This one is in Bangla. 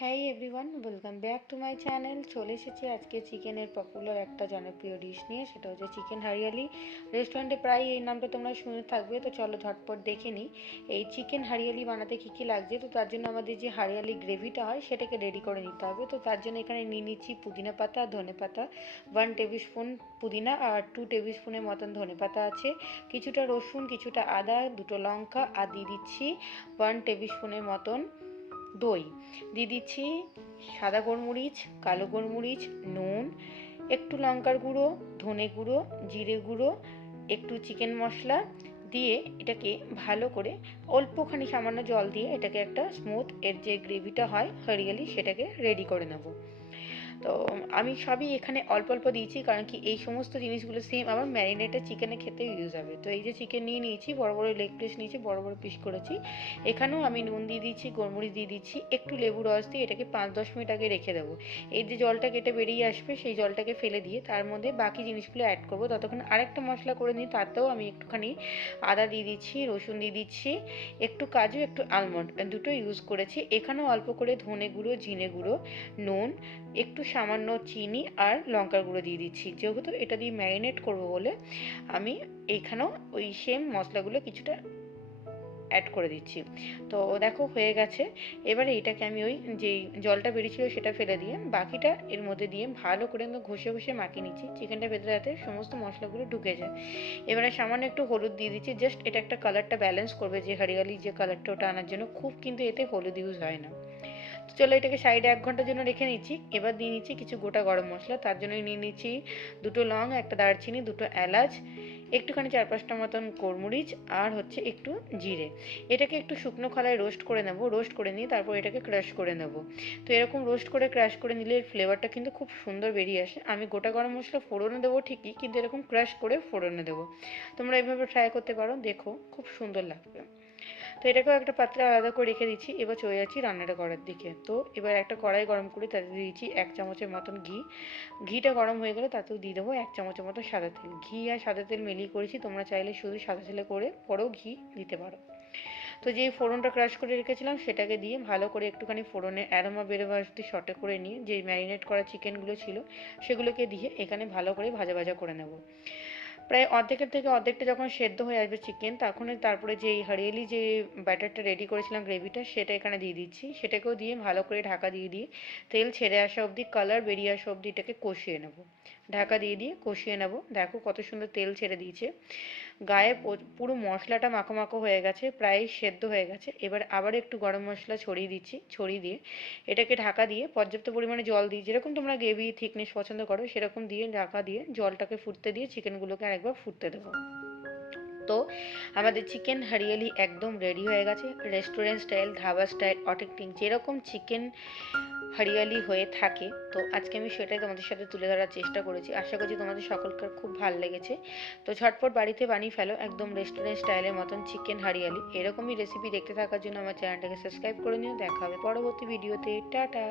Hi everyone, welcome back to my channel. চলে এসেছি আজকে চিকেনের পপুলার একটা জনপ্রিয় ডিশ নিয়ে, সেটা হচ্ছে চিকেন হারিয়ালি। রেস্টুরেন্টে প্রায় এই নামটা তোমরা শুনে থাকবে, তো চলো ঝটপট দেখে নিই এই চিকেন হারিয়ালি বানাতে কী কী লাগছে। তো তার জন্য আমাদের যে হারিয়ালি গ্রেভিটা হয় সেটাকে রেডি করে নিতে হবে। তো তার জন্য এখানে নিয়ে নিচ্ছি পুদিনা পাতা, ধনে পাতা, 1 টেবিল স্পুন পুদিনা আর 2 টেবিল স্পুনের মতন ধনে পাতা আছে, কিছুটা রসুন, কিছুটা আদা, দুটো লঙ্কা, আর দিয়ে দিচ্ছি 1 টেবিল স্পুনের মতন দই, দিয়ে দিচ্ছি সাদা গোলমরিচ, কালো গোলমরিচ, নুন, একটু লঙ্কার গুঁড়ো, ধনে গুঁড়ো, জিরে গুঁড়ো, একটু চিকেন মশলা দিয়ে এটাকে ভালো করে অল্পখানি সামান্য জল দিয়ে এটাকে একটা স্মুথ এর যে গ্রেভিটা হয় হারিয়ালি সেটাকে রেডি করে নেব। তো আমি সবই এখানে অল্প অল্প দিয়েছি, কারণ কি এই সমস্ত জিনিসগুলো সেম আবার ম্যারিনেটেড চিকেনে খেতেও ইউজ হবে। তো এই যে চিকেন নিয়ে নিয়েছি, বড় বড় লেগ পিস নিয়েছি, বড় বড় পিস করেছি। এখানেও আমি নুন দিয়ে দিচ্ছি, গোলমরিচ দিয়ে দিচ্ছি, একটু লেবু রস দিয়ে এটাকে 5-10 মিনিট আগে রেখে দেবো। এই যে জলটা কেটে বেরিয়ে আসবে সেই জলটাকে ফেলে দিয়ে তার মধ্যে বাকি জিনিসগুলো অ্যাড করবো। ততক্ষণ আরেকটা মশলা করে নিই, তাতেও আমি একটুখানি আদা দিয়ে দিচ্ছি, রসুন দিয়ে দিচ্ছি, একটু কাজু, একটু আলমন্ড, দুটো ইউজ করেছি। এখানেও অল্প করে ধনে গুঁড়ো, জিরে গুঁড়ো, নুন, একটু সামান্য চিনি আর লঙ্কার গুঁড়ো দিয়ে দিচ্ছি। যেহেতু এটা দিয়ে ম্যারিনেট করবো বলে আমি এখানেও ওই সেম মশলাগুলো কিছুটা অ্যাড করে দিচ্ছি। তো দেখো হয়ে গেছে। এবারে এটাকে আমি ওই যেই জলটা বেরিয়েছিল সেটা ফেলে দিয়ে বাকিটা এর মধ্যে দিয়ে ভালো করে ঘষে ঘষে মাখিয়ে নিচ্ছি, চিকেনটা ভেতরে যাতে সমস্ত মশলাগুলো ঢুকে যায়। এবারে সামান্য একটু হলুদ দিয়ে দিচ্ছি, জাস্ট এটা একটা কালারটা ব্যালেন্স করবে, যে হরিয়ালি যে কালারটা ওটা আনার জন্য। খুব কিন্তু এতে হলুদ ইউজ হয় না। তো চলো এটাকে সাইডে 1 ঘন্টার জন্য রেখে নিচ্ছি। এবার দিয়ে নিচ্ছি কিছু গোটা গরম মশলা। তার জন্য নিয়ে নিচ্ছি 2টো লং, একটা দারচিনি, 2টো এলাচ, একটুখানি 4-5টা মতন গোলমরিচ, আর হচ্ছে একটু জিরে। এটাকে একটু শুকনো খোলায় রোস্ট করে নেব। রোস্ট করে নিয়ে তারপর এটাকে ক্রাশ করে নেব। তো এরকম রোস্ট করে ক্রাশ করে নিলে এর ফ্লেভারটা কিন্তু খুব সুন্দর বেরিয়ে আসে। আমি গোটা গরম মশলা ফোড়নে দেবো ঠিকই, কিন্তু এরকম ক্রাশ করে ফোড়নে দেবো। তোমরা এইভাবে ট্রাই করতে পারো, দেখো খুব সুন্দর লাগবে। তো এটাকেও একটা পাত্রে আলাদা করে রেখে দিচ্ছি। এবার চলে যাচ্ছি রান্নাটা করার দিকে। তো এবার একটা কড়াই গরম করে তাতে দিয়ে দিচ্ছি 1 চামচের মতন ঘি। ঘিটা গরম হয়ে গেলে তাতেও দিয়ে দেবো 1 চামচের মতো সাদা তেল। ঘি আর সাদা তেল মিলিয়ে করেছি, তোমরা চাইলে শুধু সাদা তেলে করে পরেও ঘি দিতে পারো। তো যেই ফোড়নটা ক্রাশ করে রেখেছিলাম সেটাকে দিয়ে ভালো করে একটুখানি ফোড়নের অ্যারোমা বেরোবার অবধি সটে করে নিয়ে যে ম্যারিনেট করা চিকেনগুলো ছিল সেগুলোকে দিয়ে এখানে ভালো করে ভাজা ভাজা করে নেব। প্রায় অর্ধেকের থেকে অর্ধেকটা যখন সেদ্ধ হয়ে আসবে চিকেন, তখনই তারপরে যে হরিয়ালি যে ব্যাটারটা রেডি করেছিলাম গ্রেভিটা, সেটা এখানে দিয়ে দিচ্ছি। সেটাকেও দিয়ে ভালো করে ঢাকা দিয়ে দিয়ে তেল ছেড়ে আসা অবধি, কালার বেরিয়ে আসা অবধি এটাকে কষিয়ে নেব। ঢাকা দিয়ে দিয়ে কষিয়ে নেব। দেখো কত সুন্দর তেল ছেড়ে দিয়েছে, গায়ে পুরো মশলাটা মাখো মাখো হয়ে গেছে, প্রায় সেদ্ধ হয়ে গেছে। এবার আবার একটু গরম মশলা ছড়িয়ে দিচ্ছি, ছড়িয়ে দিয়ে এটাকে ঢাকা দিয়ে পর্যাপ্ত পরিমাণে জল দিই, যেরকম তোমরা গ্রেভি থিকনেস পছন্দ করো সেরকম দিয়ে ঢাকা দিয়ে জলটাকে ফুটতে দিয়ে চিকেনগুলোকে আরেকবার ফুটতে দেবো। তো আমাদের চিকেন হরিয়ালি একদম রেডি হয়ে গেছে। Restaurant style, dhaba style, authentic যেরকম চিকেন হরিয়ালি হয়ে থাকে, তো আজকে আমি সেটাই তোমাদের সাথে তুলে ধরার চেষ্টা করেছি। আশা করছি তোমাদের সকলকার খুব ভালো লেগেছে। তো ঝটপট বাড়িতে বানিয়ে ফেলো একদম রেস্টুরেন্ট স্টাইলের মতন চিকেন হরিয়ালি। এরকমই রেসিপি দেখতে থাকার জন্য আমার চ্যানেলটাকে সাবস্ক্রাইব করে নিও। দেখা হবে পরবর্তী ভিডিওতে। টাটা।